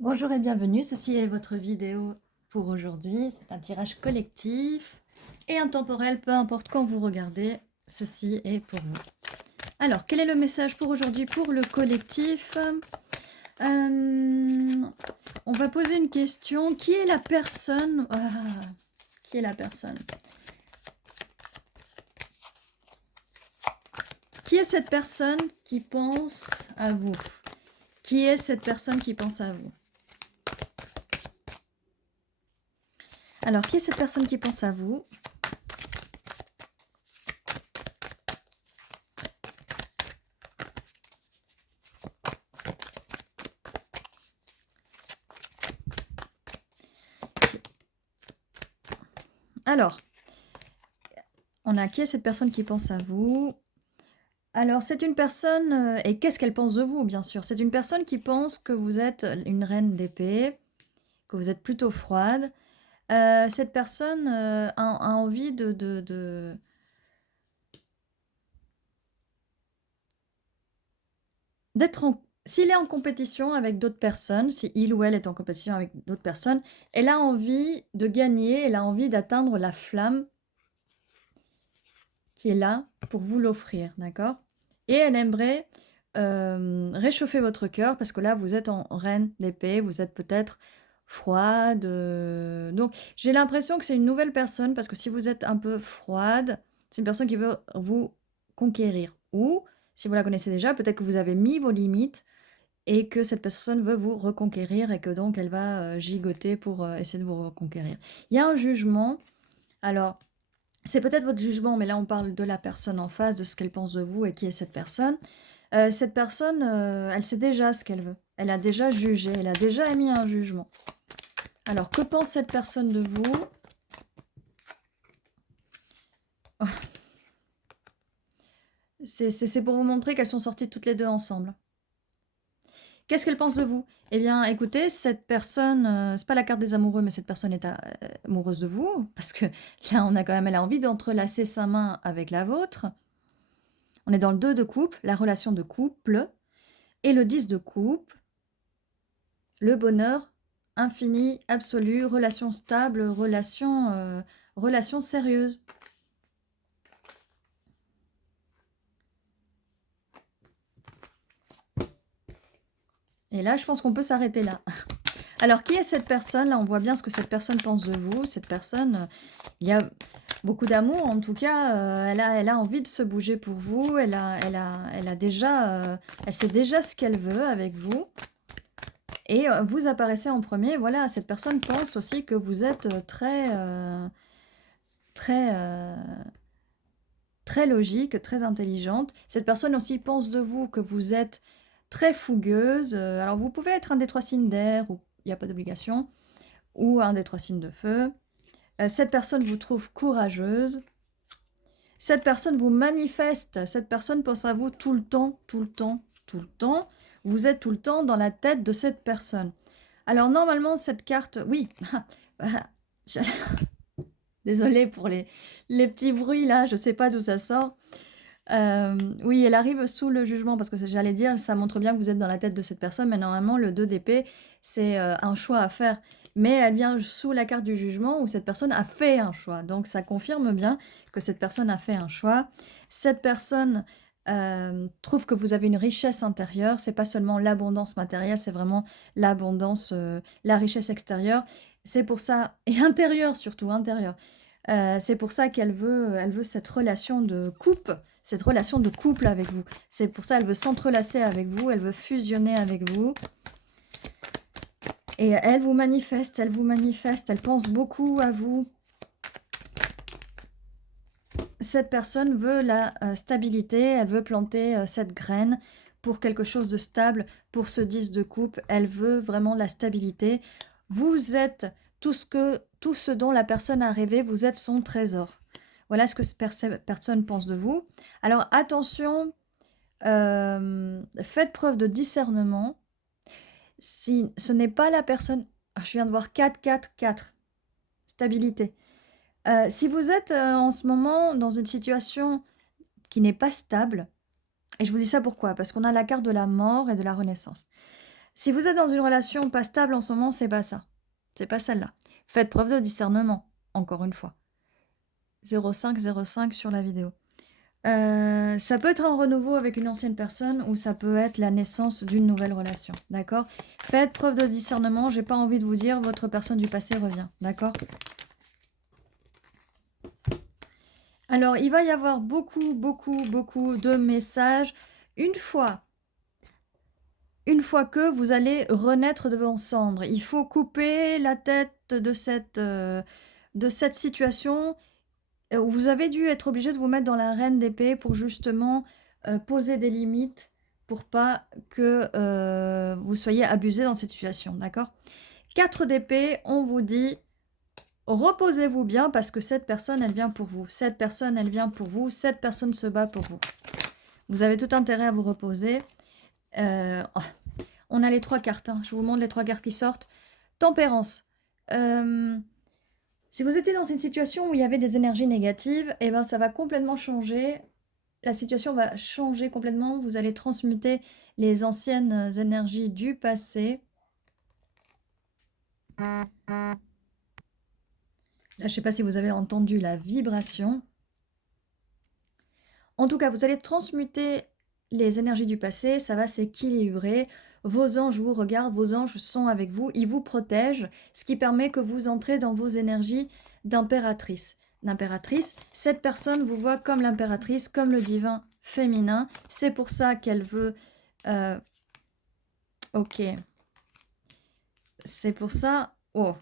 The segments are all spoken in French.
Bonjour et bienvenue, ceci est votre vidéo pour aujourd'hui. C'est un tirage collectif et intemporel, peu importe quand vous regardez, ceci est pour vous. Alors, quel est le message pour aujourd'hui pour le collectif? On va poser une question. Qui est la personne? Qui est la personne? Qui est cette personne qui pense à vous? Qui est cette personne qui pense à vous? Alors, qui est cette personne qui pense à vous? Alors, on a qui est cette personne qui pense à vous? Alors, c'est une personne, et qu'est-ce qu'elle pense de vous, bien sûr? C'est une personne qui pense que vous êtes une reine d'épée, que vous êtes plutôt froide. Cette personne a envie d'être en... S'il est en compétition avec d'autres personnes, si il ou elle est en compétition avec d'autres personnes, elle a envie de gagner, elle a envie d'atteindre la flamme qui est là pour vous l'offrir, d'accord? Et elle aimerait réchauffer votre cœur parce que là, vous êtes en reine d'épée, vous êtes peut-être froide. Donc, j'ai l'impression que c'est une nouvelle personne parce que si vous êtes un peu froide, c'est une personne qui veut vous conquérir. Ou, si vous la connaissez déjà, peut-être que vous avez mis vos limites et que cette personne veut vous reconquérir et que donc elle va gigoter pour essayer de vous reconquérir. Il y a un jugement. Alors, c'est peut-être votre jugement, mais là on parle de la personne en face, de ce qu'elle pense de vous et qui est cette personne. Cette personne, elle sait déjà ce qu'elle veut. Elle a déjà jugé, elle a déjà émis un jugement. Alors, que pense cette personne de vous? Oh. C'est pour vous montrer qu'elles sont sorties toutes les deux ensemble. Qu'est-ce qu'elle pense de vous? Eh bien, écoutez, cette personne, c'est pas la carte des amoureux, mais cette personne est amoureuse de vous, parce que là, on a quand même, elle a envie d'entrelacer sa main avec la vôtre. On est dans le 2 de coupe, la relation de couple, et le 10 de coupe, le bonheur infini, absolu, relation stable, relation sérieuse. Et là, je pense qu'on peut s'arrêter là. Alors, qui est cette personne? Là, on voit bien ce que cette personne pense de vous. Cette personne, il y a beaucoup d'amour. En tout cas, elle a envie de se bouger pour vous. Elle sait déjà ce qu'elle veut avec vous. Et vous apparaissez en premier. Voilà, cette personne pense aussi que vous êtes très logique, très intelligente. Cette personne aussi pense de vous que vous êtes très fougueuse. Alors, vous pouvez être un des 3 signes d'air, ou il n'y a pas d'obligation, ou un des 3 signes de feu. Cette personne vous trouve courageuse. Cette personne vous manifeste. Cette personne pense à vous tout le temps, tout le temps, tout le temps. Vous êtes tout le temps dans la tête de cette personne. Alors, normalement, cette carte... Oui, désolée pour les petits bruits, là, je ne sais pas d'où ça sort. Oui, elle arrive sous le jugement, parce que j'allais dire, ça montre bien que vous êtes dans la tête de cette personne, mais normalement, le 2 d'épée, c'est un choix à faire. Mais elle vient sous la carte du jugement où cette personne a fait un choix. Donc, ça confirme bien que cette personne a fait un choix. Cette personne trouve que vous avez une richesse intérieure. C'est pas seulement l'abondance matérielle, c'est vraiment l'abondance, la richesse extérieure. C'est pour ça, et intérieure surtout, intérieure. C'est pour ça elle veut cette relation de couple avec vous. C'est pour ça qu'elle veut s'entrelacer avec vous, elle veut fusionner avec vous. Et elle vous manifeste, elle pense beaucoup à vous. Cette personne veut la stabilité, elle veut planter cette graine pour quelque chose de stable, pour ce 10 de coupe. Elle veut vraiment la stabilité. Vous êtes tout ce dont la personne a rêvé, vous êtes son trésor. Voilà ce que cette personne pense de vous. Alors attention, faites preuve de discernement. Si ce n'est pas la personne... Je viens de voir 4, 4, 4. Stabilité. Si vous êtes en ce moment dans une situation qui n'est pas stable, et je vous dis ça pourquoi? Parce qu'on a la carte de la mort et de la renaissance. Si vous êtes dans une relation pas stable en ce moment, c'est pas ça. C'est pas celle-là. Faites preuve de discernement, encore une fois. 0505 sur la vidéo. Ça peut être un renouveau avec une ancienne personne ou ça peut être la naissance d'une nouvelle relation, d'accord? Faites preuve de discernement, j'ai pas envie de vous dire votre personne du passé revient, d'accord? Alors, il va y avoir beaucoup de messages une fois que vous allez renaître de vos cendres. Il faut couper la tête de cette situation. Vous avez dû être obligé de vous mettre dans la reine d'épée pour justement poser des limites pour pas que vous soyez abusé dans cette situation, d'accord? 4 d'épée, on vous dit reposez-vous bien parce que cette personne, elle vient pour vous. Cette personne, elle vient pour vous. Cette personne se bat pour vous. Vous avez tout intérêt à vous reposer. On a les 3 cartes. Hein. Je vous montre les 3 cartes qui sortent. Tempérance. Si vous étiez dans une situation où il y avait des énergies négatives, eh ben ça va complètement changer. La situation va changer complètement. Vous allez transmuter les anciennes énergies du passé. Là, je ne sais pas si vous avez entendu la vibration. En tout cas, vous allez transmuter les énergies du passé. Ça va s'équilibrer. Vos anges vous regardent, vos anges sont avec vous, ils vous protègent, ce qui permet que vous entrez dans vos énergies d'impératrice. L'impératrice, cette personne vous voit comme l'impératrice, comme le divin féminin. C'est pour ça qu'elle veut... Ok. C'est pour ça... Oh.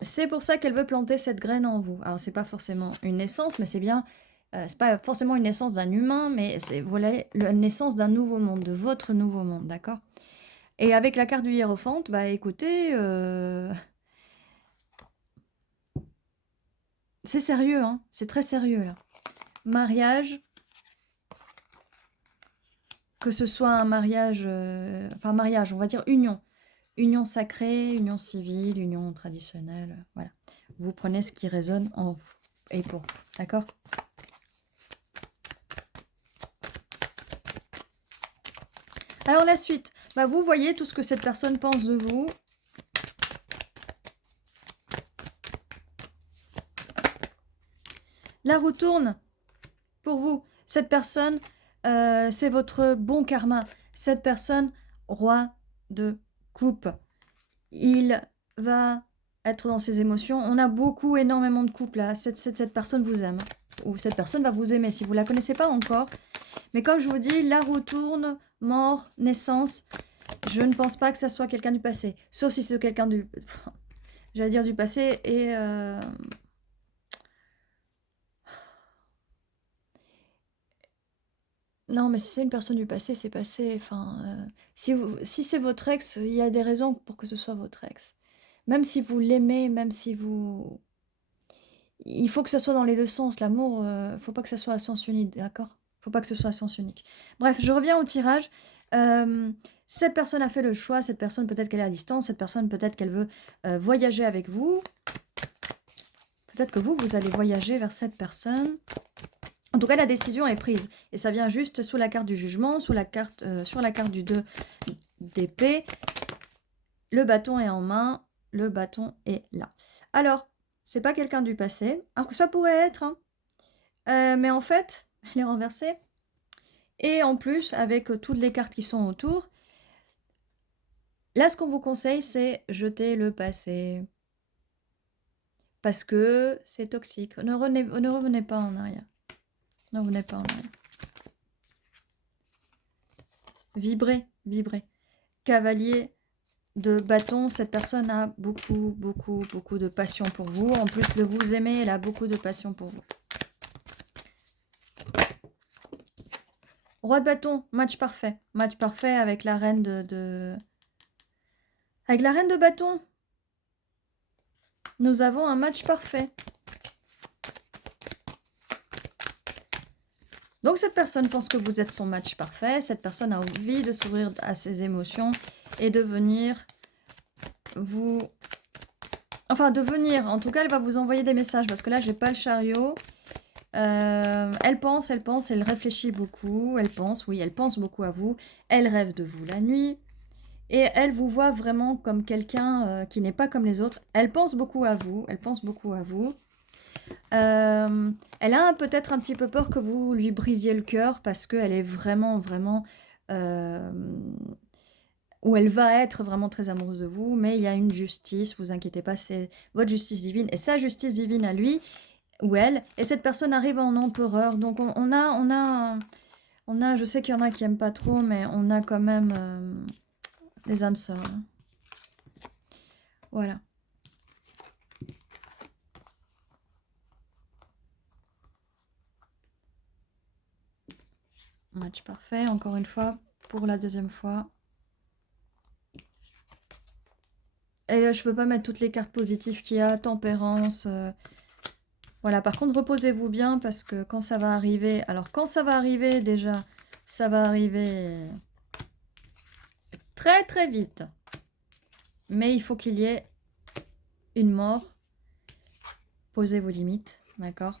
C'est pour ça qu'elle veut planter cette graine en vous. Alors, c'est pas forcément une naissance, mais c'est bien... c'est pas forcément une naissance d'un humain, mais c'est voilà, la naissance d'un nouveau monde, de votre nouveau monde, d'accord? Et avec la carte du hiérophante, bah écoutez, c'est sérieux, hein, c'est très sérieux là. Mariage, que ce soit un mariage, enfin mariage, on va dire union. Union sacrée, union civile, union traditionnelle, voilà. Vous prenez ce qui résonne en vous et pour vous, d'accord? Alors la suite, bah, vous voyez tout ce que cette personne pense de vous. La roue tourne pour vous. Cette personne, c'est votre bon karma. Cette personne, roi de coupe. Il va être dans ses émotions. On a énormément de couples là. Cette personne vous aime. Ou cette personne va vous aimer si vous ne la connaissez pas encore. Mais comme je vous dis, la roue tourne, mort, naissance. Je ne pense pas que ça soit quelqu'un du passé. Sauf si c'est quelqu'un du... J'allais dire du passé et... Non, mais si c'est une personne du passé, c'est passé. Enfin, si c'est votre ex, il y a des raisons pour que ce soit votre ex. Même si vous l'aimez, même si vous... Il faut que ça soit dans les deux sens. L'amour, faut pas que ça soit à sens unique, d'accord? Faut pas que ce soit à sens unique. Bref, je reviens au tirage. Cette personne a fait le choix. Cette personne, peut-être qu'elle est à distance. Cette personne, peut-être qu'elle veut voyager avec vous. Peut-être que vous allez voyager vers cette personne. En tout cas, la décision est prise. Et ça vient juste sous la carte du jugement, sur la carte du 2 d'épée. Le bâton est en main. Le bâton est là. Alors, c'est pas quelqu'un du passé. Alors que ça pourrait être. Hein. Mais en fait, elle est renversée. Et en plus, avec toutes les cartes qui sont autour, là, ce qu'on vous conseille, c'est jeter le passé. Parce que c'est toxique. Ne revenez pas en arrière. Ne revenez pas en arrière. Vibrez, vibrez. Cavalier de bâton, cette personne a beaucoup de passion pour vous. En plus de vous aimer, elle a beaucoup de passion pour vous. Roi de bâton, match parfait. Match parfait avec la reine Avec la reine de bâton. Nous avons un match parfait. Donc cette personne pense que vous êtes son match parfait. Cette personne a envie de s'ouvrir à ses émotions et de venir vous... Enfin, de venir. En tout cas, elle va vous envoyer des messages parce que là, j'ai pas le chariot. Elle pense, elle réfléchit beaucoup. Elle pense beaucoup à vous. Elle rêve de vous la nuit. Et elle vous voit vraiment comme quelqu'un qui n'est pas comme les autres. Elle pense beaucoup à vous. Elle pense beaucoup à vous. Elle a peut-être un petit peu peur que vous lui brisiez le cœur parce qu'elle est vraiment, vraiment... euh, ou elle va être vraiment très amoureuse de vous, mais il y a une justice, vous inquiétez pas, c'est votre justice divine et sa justice divine à lui ou elle. Et cette personne arrive en empereur, donc je sais qu'il y en a qui aiment pas trop, mais on a quand même les âmes sœurs. Hein. Voilà. Match parfait, encore une fois, pour la deuxième fois. Et je peux pas mettre toutes les cartes positives qu'il y a, tempérance. Voilà, par contre, reposez-vous bien parce que quand ça va arriver... Alors, quand ça va arriver, déjà, ça va arriver très très vite. Mais il faut qu'il y ait une mort. Posez vos limites, d'accord?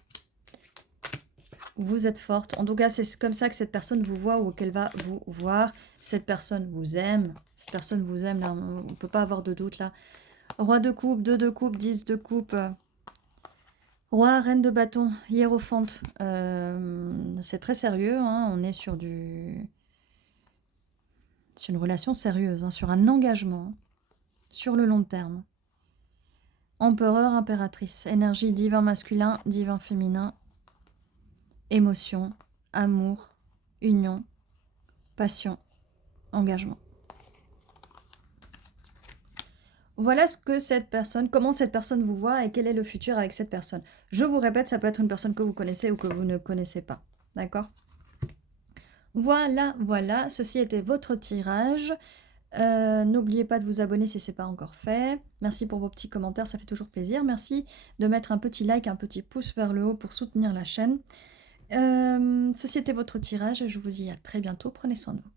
Vous êtes forte. En tout cas, c'est comme ça que cette personne vous voit ou qu'elle va vous voir. Cette personne vous aime. Cette personne vous aime, là, on ne peut pas avoir de doute, là. Roi de coupe, 2 de coupe, 10 de coupe. Roi, reine de bâton, hiérophante. C'est très sérieux, hein. On est sur une relation sérieuse, hein, sur un engagement, sur le long terme. Empereur, impératrice. Énergie divin masculin, divin féminin. Émotion, amour, union, passion, engagement. Voilà ce que cette personne, comment cette personne vous voit et quel est le futur avec cette personne. Je vous répète, ça peut être une personne que vous connaissez ou que vous ne connaissez pas. D'accord? Voilà, voilà, ceci était votre tirage. N'oubliez pas de vous abonner si ce n'est pas encore fait. Merci pour vos petits commentaires, ça fait toujours plaisir. Merci de mettre un petit like, un petit pouce vers le haut pour soutenir la chaîne. Ceci était votre tirage et je vous dis à très bientôt. Prenez soin de vous.